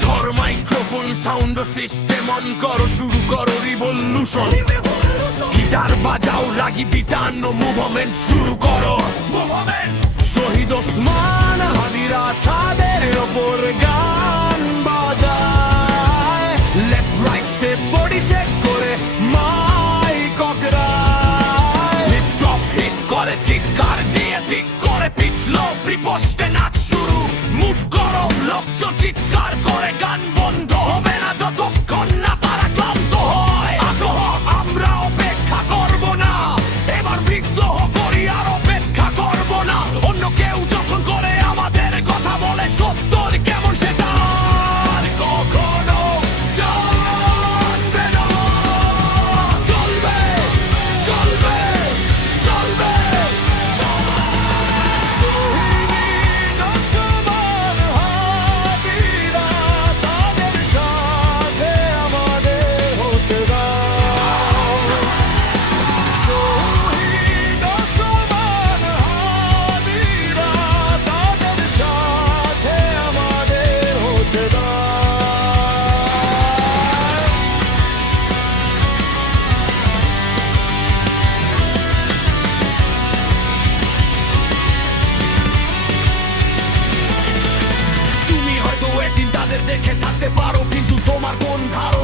ঝড় microphone sound system on করো, শুরু করো রিভলিউশন। গিটার বাজাও, রাগি বিটান মুভমেন্ট শুরু করো। শহীদ ওসমান হাদিরা ছাদের ওপর গান বাজায়, left right step body shake করে মাইক ককরায়। লিফট অফ হিট করে চিৎকার দিয়ে পিক করে পিছলো প্রিপোস্টে নাচ শুরু। মুড গরম লোকজন চিৎকার করে, গান বন্ধ হবে না যতক্ষণ না তারা ক্লান্ত হয়। আসো আমরা অপেক্ষা করব না, এবার বিদ্রোহ করি আর অপেক্ষা করব না। অন্য কেউ যখন করে আমাদের কথা বলে, সত্যর কেমন সেটা আর কখনো জানবে না। চলবে চলবে চলবে শহীদ ওসমান হাদিরা তাদের সাথে আমাদের হতে দাও। শহীদ ওসমান হাদিরা তাদের সাথে আমাদের হতে দাও। তুমি হয়তো একদিন তাদের দেখে থাকতে পারো, কিন্তু তোমার কোন ধারণা